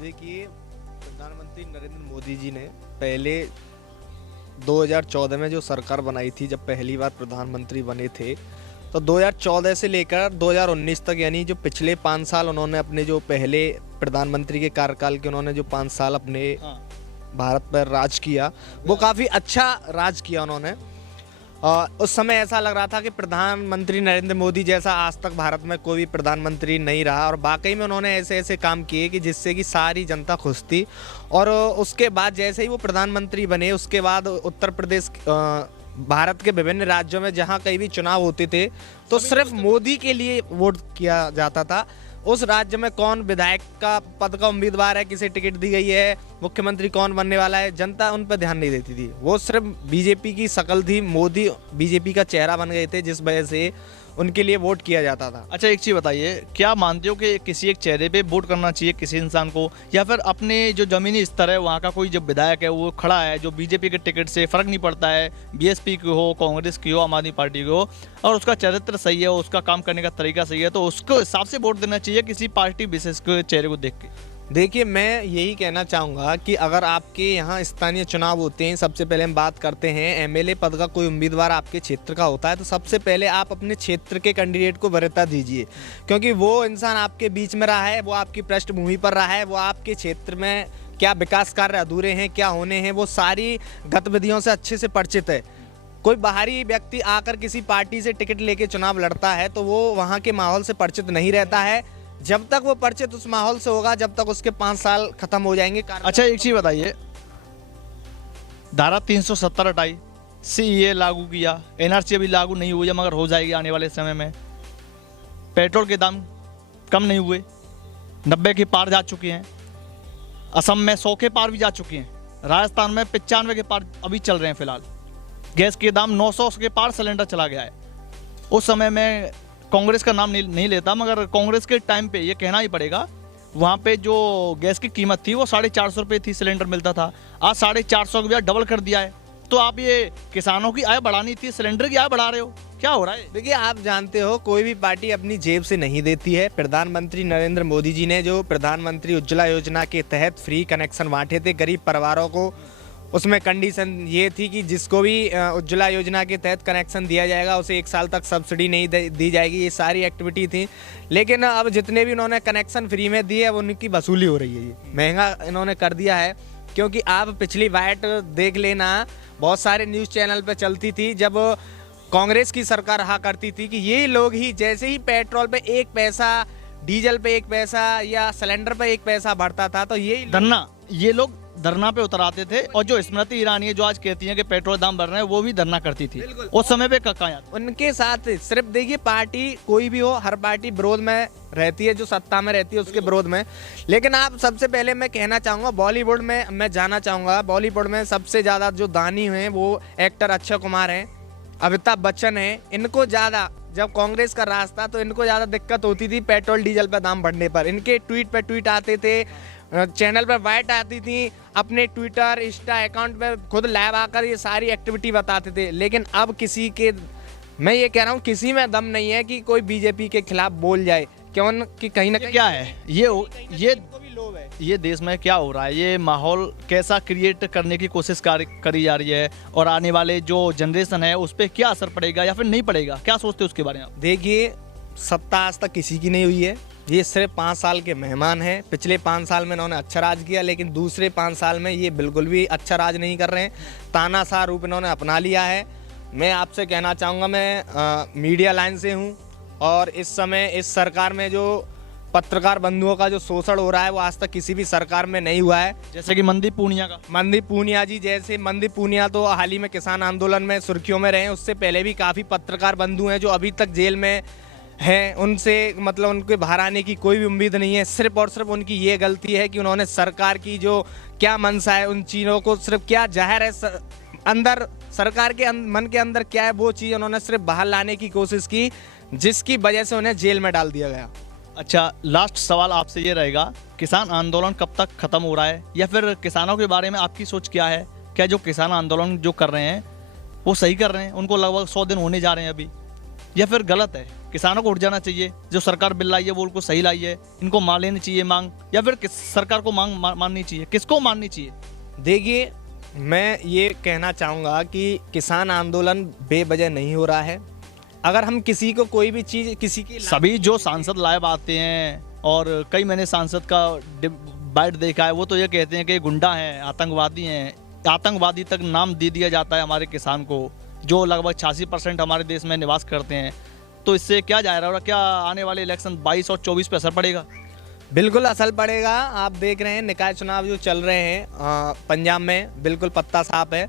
देखिए, प्रधानमंत्री नरेंद्र मोदी जी ने पहले 2014 में जो सरकार बनाई थी, जब पहली बार प्रधानमंत्री बने थे, तो 2014 से लेकर 2019 तक, यानी जो पिछले 5 साल उन्होंने अपने जो पहले प्रधानमंत्री के कार्यकाल के उन्होंने जो 5 साल अपने भारत पर राज किया, वो काफ़ी अच्छा राज किया उन्होंने। उस समय ऐसा लग रहा था कि प्रधानमंत्री नरेंद्र मोदी जैसा आज तक भारत में कोई भी प्रधानमंत्री नहीं रहा, और वाकई में उन्होंने ऐसे ऐसे काम किए कि जिससे कि सारी जनता खुश थी। और उसके बाद जैसे ही वो प्रधानमंत्री बने, उसके बाद उत्तर प्रदेश, भारत के विभिन्न राज्यों में जहाँ कहीं भी चुनाव होते थे तो सिर्फ मोदी के लिए वोट किया जाता था। उस राज्य में कौन विधायक का पद का उम्मीदवार है, किसे टिकट दी गई है, मुख्यमंत्री कौन बनने वाला है, जनता उन पर ध्यान नहीं देती थी। वो सिर्फ बीजेपी की शक्ल थी, मोदी बीजेपी का चेहरा बन गए थे, जिस वजह से उनके लिए वोट किया जाता था। अच्छा, एक चीज़ बताइए, क्या मानते हो कि किसी एक चेहरे पे वोट करना चाहिए किसी इंसान को, या फिर अपने जो ज़मीनी स्तर है वहाँ का कोई जो विधायक है वो खड़ा है, जो बीजेपी के टिकट से फ़र्क नहीं पड़ता है, बीएसपी की हो, कांग्रेस की हो, आम आदमी पार्टी की हो, और उसका चरित्र सही है, उसका काम करने का तरीका सही है, तो उसको हिसाब से वोट देना चाहिए किसी पार्टी विशेष के चेहरे को देख के? देखिए, मैं यही कहना चाहूँगा कि अगर आपके यहाँ स्थानीय चुनाव होते हैं, सबसे पहले हम बात करते हैं एमएलए पद का, कोई उम्मीदवार आपके क्षेत्र का होता है, तो सबसे पहले आप अपने क्षेत्र के कैंडिडेट को वरीयता दीजिए, क्योंकि वो इंसान आपके बीच में रहा है, वो आपकी पृष्ठभूमि पर रहा है, वो आपके क्षेत्र में क्या विकास कार्य अधूरे हैं, क्या होने हैं, वो सारी गतिविधियों से अच्छे से परिचित है। कोई बाहरी व्यक्ति आकर किसी पार्टी से टिकट लेके चुनाव लड़ता है तो वो वहाँ के माहौल से परिचित नहीं रहता है। जब तक वो परिचित उस माहौल से होगा, जब तक उसके 5 साल खत्म हो जाएंगे। अच्छा, एक चीज़ बताइए, धारा 370 हटाई, सीएए लागू किया, एनआरसी अभी लागू नहीं हुई है मगर हो जाएगी आने वाले समय में, पेट्रोल के दाम कम नहीं हुए, 90 के पार जा चुके हैं, असम में 100 के पार भी जा चुके हैं, राजस्थान में 95 के पार अभी चल रहे हैं फिलहाल, गैस के दाम 900 के पार सिलेंडर चला गया है। उस समय में कांग्रेस का नाम नहीं लेता, मगर कांग्रेस के टाइम पे ये कहना ही पड़ेगा, वहाँ पे जो गैस की कीमत थी वो 450 रुपये थी, सिलेंडर मिलता था, आज 450 रुपया डबल कर दिया है। तो आप ये किसानों की आय बढ़ानी थी, सिलेंडर की आय बढ़ा रहे हो, क्या हो रहा है? देखिए, आप जानते हो कोई भी पार्टी अपनी जेब से नहीं देती है। प्रधानमंत्री नरेंद्र मोदी जी ने जो प्रधानमंत्री उज्ज्वला योजना के तहत फ्री कनेक्शन बांटे थे गरीब परिवारों को, उसमें कंडीशन ये थी कि जिसको भी उज्ज्वला योजना के तहत कनेक्शन दिया जाएगा उसे 1 साल तक सब्सिडी नहीं दी जाएगी। ये सारी एक्टिविटी थी, लेकिन अब जितने भी इन्होंने कनेक्शन फ्री में दिए अब उनकी वसूली हो रही है। ये महंगा इन्होंने कर दिया है, क्योंकि आप पिछली वाइट देख लेना, बहुत सारे न्यूज़ चैनल पर चलती थी जब कांग्रेस की सरकार रहा करती थी कि ये लोग ही जैसे ही पेट्रोल पे 1 पैसा, डीजल पे 1 पैसा या सिलेंडर पे 1 पैसा बढ़ता था तो ये लोग धरना पे उतर आते थे, और जो स्मृति ईरानी है जो आज कहती हैं कि पेट्रोल दाम बढ़ रहे हैं, वो भी धरना करती थी उस समय पे। कहाँ उनके साथ सिर्फ देखिए, पार्टी कोई भी हो, हर पार्टी विरोध में रहती है, जो सत्ता में रहती है उसके विरोध में। लेकिन आप सबसे पहले मैं कहना चाहूँगा, बॉलीवुड में मैं जाना चाहूँगा, बॉलीवुड में सबसे ज़्यादा जो दानी हैं वो एक्टर अक्षय कुमार हैं, अमिताभ बच्चन हैं। इनको ज़्यादा, जब कांग्रेस का राज था तो इनको ज़्यादा दिक्कत होती थी पेट्रोल डीजल पर दाम बढ़ने पर। इनके ट्वीट पे ट्वीट आते थे, चैनल पर वाइट आती थी, अपने ट्विटर इंस्टा अकाउंट पे खुद लाइव आकर ये सारी एक्टिविटी बताते थे। लेकिन अब किसी के, मैं ये कह रहा हूँ, किसी में दम नहीं है कि कोई बीजेपी के खिलाफ बोल जाए, क्यों कि कहीं ना कहीं क्या है ये देश में क्या हो रहा है, ये माहौल कैसा क्रिएट करने की कोशिश करी जा रही है, और आने वाले जो जनरेशन है उस पर क्या असर पड़ेगा या फिर नहीं पड़ेगा, क्या सोचते हो उसके बारे में आप? देखिए, सत्ता आज तक किसी की नहीं हुई है, ये सिर्फ 5 साल के मेहमान हैं। पिछले 5 साल में इन्होंने अच्छा राज किया, लेकिन दूसरे 5 साल में ये बिल्कुल भी अच्छा राज नहीं कर रहे हैं, तानाशाह रूप इन्होंने अपना लिया है। मैं आपसे कहना चाहूँगा, मैं मीडिया लाइन से हूँ, और इस समय इस सरकार में जो पत्रकार बंधुओं का जो शोषण हो रहा है वो आज तक किसी भी सरकार में नहीं हुआ है। जैसे कि मनदीप पूनिया जी, जैसे मनदीप पूनिया तो हाल ही में किसान आंदोलन में सुर्खियों में रहे हैं, उससे पहले भी काफ़ी पत्रकार बंधु हैं जो अभी तक जेल में हैं, उनसे मतलब उनके बाहर आने की कोई भी उम्मीद नहीं है। सिर्फ और सिर्फ उनकी ये गलती है कि उन्होंने सरकार की जो क्या मंशा है, उन चीज़ों को सिर्फ क्या जाहिर है अंदर सरकार के मन के अंदर क्या है, वो चीज़ उन्होंने सिर्फ बाहर लाने की कोशिश की, जिसकी वजह से उन्हें जेल में डाल दिया गया। अच्छा, लास्ट सवाल आपसे ये रहेगा, किसान आंदोलन कब तक खत्म हो रहा है, या फिर किसानों के बारे में आपकी सोच क्या है? क्या जो किसान आंदोलन जो कर रहे हैं वो सही कर रहे हैं, उनको लगभग 100 दिन होने जा रहे हैं अभी, या फिर गलत है? किसानों को उठ जाना चाहिए, जो सरकार बिल लाई है वो उनको सही लाई है, इनको मान लेनी चाहिए मांग, या फिर सरकार को माननी चाहिए, किसको माननी चाहिए? देखिए, मैं ये कहना चाहूँगा कि किसान आंदोलन बेवजह नहीं हो रहा है। अगर हम किसी को कोई भी चीज़ किसी की सभी जो सांसद लाइव आते हैं और कई मैंने सांसद का बाइट देखा है, वो तो ये कहते हैं कि गुंडा हैं, आतंकवादी हैं। आतंकवादी तक नाम दे दिया जाता है हमारे किसान को, जो लगभग 86% हमारे देश में निवास करते हैं। तो इससे क्या जाहिर हो रहा, क्या आने वाले इलेक्शन 22 और 24 पे असर पड़ेगा? बिल्कुल असर पड़ेगा। आप देख रहे हैं निकाय चुनाव जो चल रहे हैं पंजाब में, बिल्कुल पत्ता साफ है।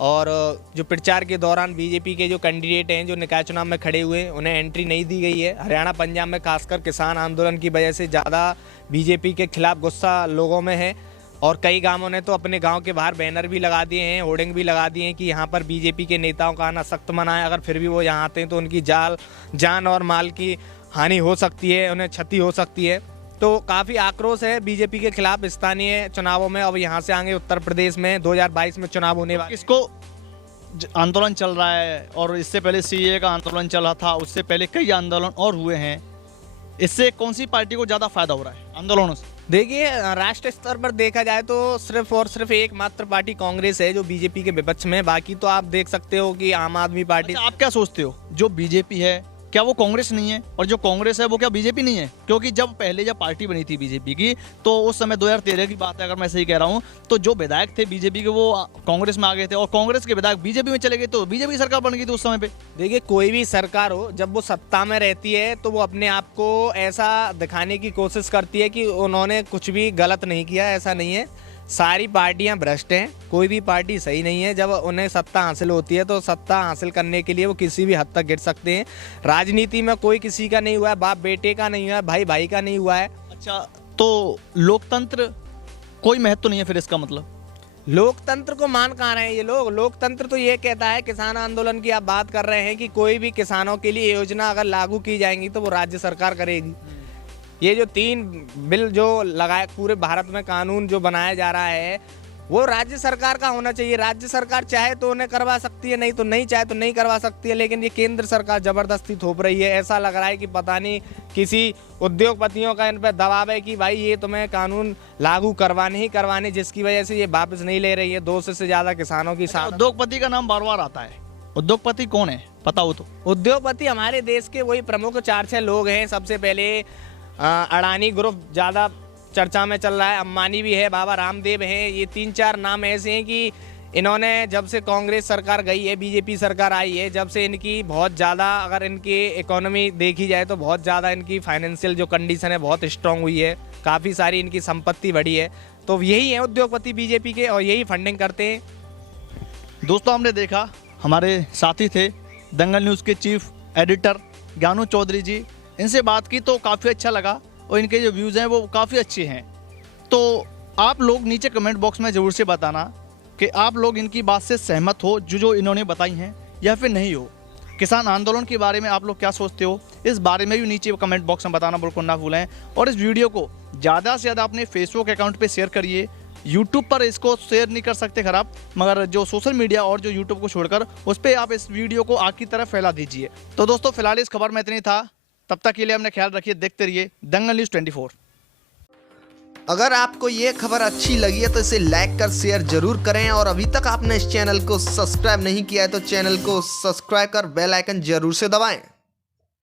और जो प्रचार के दौरान बीजेपी के जो कैंडिडेट हैं जो निकाय चुनाव में खड़े हुए हैं, उन्हें एंट्री नहीं दी गई है। हरियाणा पंजाब में खासकर किसान आंदोलन की वजह से ज़्यादा बीजेपी के खिलाफ गुस्सा लोगों में है। और कई गांवों ने तो अपने गांव के बाहर बैनर भी लगा दिए हैं, होर्डिंग भी लगा दिए हैं कि यहाँ पर बीजेपी के नेताओं का आना सख्त मना है। अगर फिर भी वो यहाँ आते हैं तो उनकी जान और माल की हानि हो सकती है, उन्हें क्षति हो सकती है। तो काफ़ी आक्रोश है बीजेपी के खिलाफ स्थानीय चुनावों में। अब यहाँ से आगे उत्तर प्रदेश में 2022 में चुनाव होने वाले। किसको आंदोलन चल रहा है, और इससे पहले सीए का आंदोलन चला था, उससे पहले कई आंदोलन और हुए हैं, इससे कौन सी पार्टी को ज़्यादा फायदा हो रहा है आंदोलनों से? देखिए, राष्ट्रीय स्तर पर देखा जाए तो सिर्फ और सिर्फ एकमात्र पार्टी कांग्रेस है जो बीजेपी के विपक्ष में। बाकी तो आप देख सकते हो कि आम आदमी पार्टी। अच्छा, आप क्या सोचते हो, जो बीजेपी है क्या वो कांग्रेस नहीं है, और जो कांग्रेस है वो क्या बीजेपी नहीं है? क्योंकि जब पार्टी बनी थी बीजेपी की, तो उस समय 2013 की बात है अगर मैं सही कह रहा हूँ, तो जो विधायक थे बीजेपी के वो कांग्रेस में आ गए थे, और कांग्रेस के विधायक बीजेपी में चले गए, तो बीजेपी सरकार बन गई थी उस समय पे। देखिए, कोई भी सरकार हो, जब वो सत्ता में रहती है तो वो अपने आप को ऐसा दिखाने की कोशिश करती है कि उन्होंने कुछ भी गलत नहीं किया। ऐसा नहीं है, सारी पार्टियां भ्रष्ट हैं, कोई भी पार्टी सही नहीं है। जब उन्हें सत्ता हासिल होती है तो सत्ता हासिल करने के लिए वो किसी भी हद तक गिर सकते हैं। राजनीति में कोई किसी का नहीं हुआ है, बाप बेटे का नहीं हुआ है, भाई भाई का नहीं हुआ है। अच्छा, तो लोकतंत्र कोई महत्व नहीं है फिर, इसका मतलब? लोकतंत्र को मान कहाँ रहे हैं ये लोग? लोकतंत्र तो ये कहता है, किसान आंदोलन की आप बात कर रहे हैं कि कोई भी किसानों के लिए योजना अगर लागू की जाएंगी तो वो राज्य सरकार करेगी। ये जो 3 बिल जो लगाए पूरे भारत में, कानून जो बनाया जा रहा है, वो राज्य सरकार का होना चाहिए। राज्य सरकार चाहे तो उन्हें करवा सकती है, नहीं तो नहीं, चाहे तो नहीं करवा सकती है। लेकिन ये केंद्र सरकार जबरदस्ती थोप रही है। ऐसा लग रहा है कि पता नहीं किसी उद्योगपतियों का इन पर दबाव है कि भाई ये तुम्हें कानून लागू करवाने ही करवाने, जिसकी वजह से ये वापस नहीं ले रही है। 200 से ज़्यादा किसानों की साथ। उद्योगपति का नाम बार बार आता है, उद्योगपति कौन है पता हो तो? उद्योगपति हमारे देश के वही प्रमुख 4-6 लोग हैं। सबसे पहले अडानी ग्रुप ज़्यादा चर्चा में चल रहा है, अंबानी भी है, बाबा रामदेव हैं। ये 3-4 नाम ऐसे हैं कि इन्होंने जब से कांग्रेस सरकार गई है, बीजेपी सरकार आई है, जब से इनकी बहुत ज़्यादा, अगर इनकी इकोनॉमी देखी जाए तो बहुत ज़्यादा इनकी फाइनेंशियल जो कंडीशन है बहुत स्ट्रांग हुई है, काफ़ी सारी इनकी संपत्ति बढ़ी है। तो यही है उद्योगपति बीजेपी के, और यही फंडिंग करते हैं। दोस्तों, हमने देखा हमारे साथी थे दंगल न्यूज़ के चीफ एडिटर ज्ञानू चौधरी जी, इनसे बात की तो काफ़ी अच्छा लगा, और इनके जो व्यूज़ हैं वो काफ़ी अच्छे हैं। तो आप लोग नीचे कमेंट बॉक्स में ज़रूर से बताना कि आप लोग इनकी बात से सहमत हो जो इन्होंने बताई हैं, या फिर नहीं हो। किसान आंदोलन के बारे में आप लोग क्या सोचते हो, इस बारे में भी नीचे कमेंट बॉक्स में बताना बिल्कुल ना भूलें। और इस वीडियो को ज़्यादा से ज़्यादा अपने फेसबुक अकाउंट पर शेयर करिए। यूट्यूब पर इसको शेयर नहीं कर सकते खराब, मगर जो सोशल मीडिया और जो यूट्यूब को छोड़कर उस पर आप इस वीडियो को आग की तरह फैला दीजिए। तो दोस्तों, फिलहाल इस खबर में इतनी था, तब तक के लिए अपने ख्याल रखिए, देखते रहिए दंगल न्यूज़ 24। अगर आपको ये खबर अच्छी लगी है तो इसे लाइक कर शेयर जरूर करें, और अभी तक आपने इस चैनल को सब्सक्राइब नहीं किया है तो चैनल को सब्सक्राइब कर बेल आइकन जरूर से दबाएं।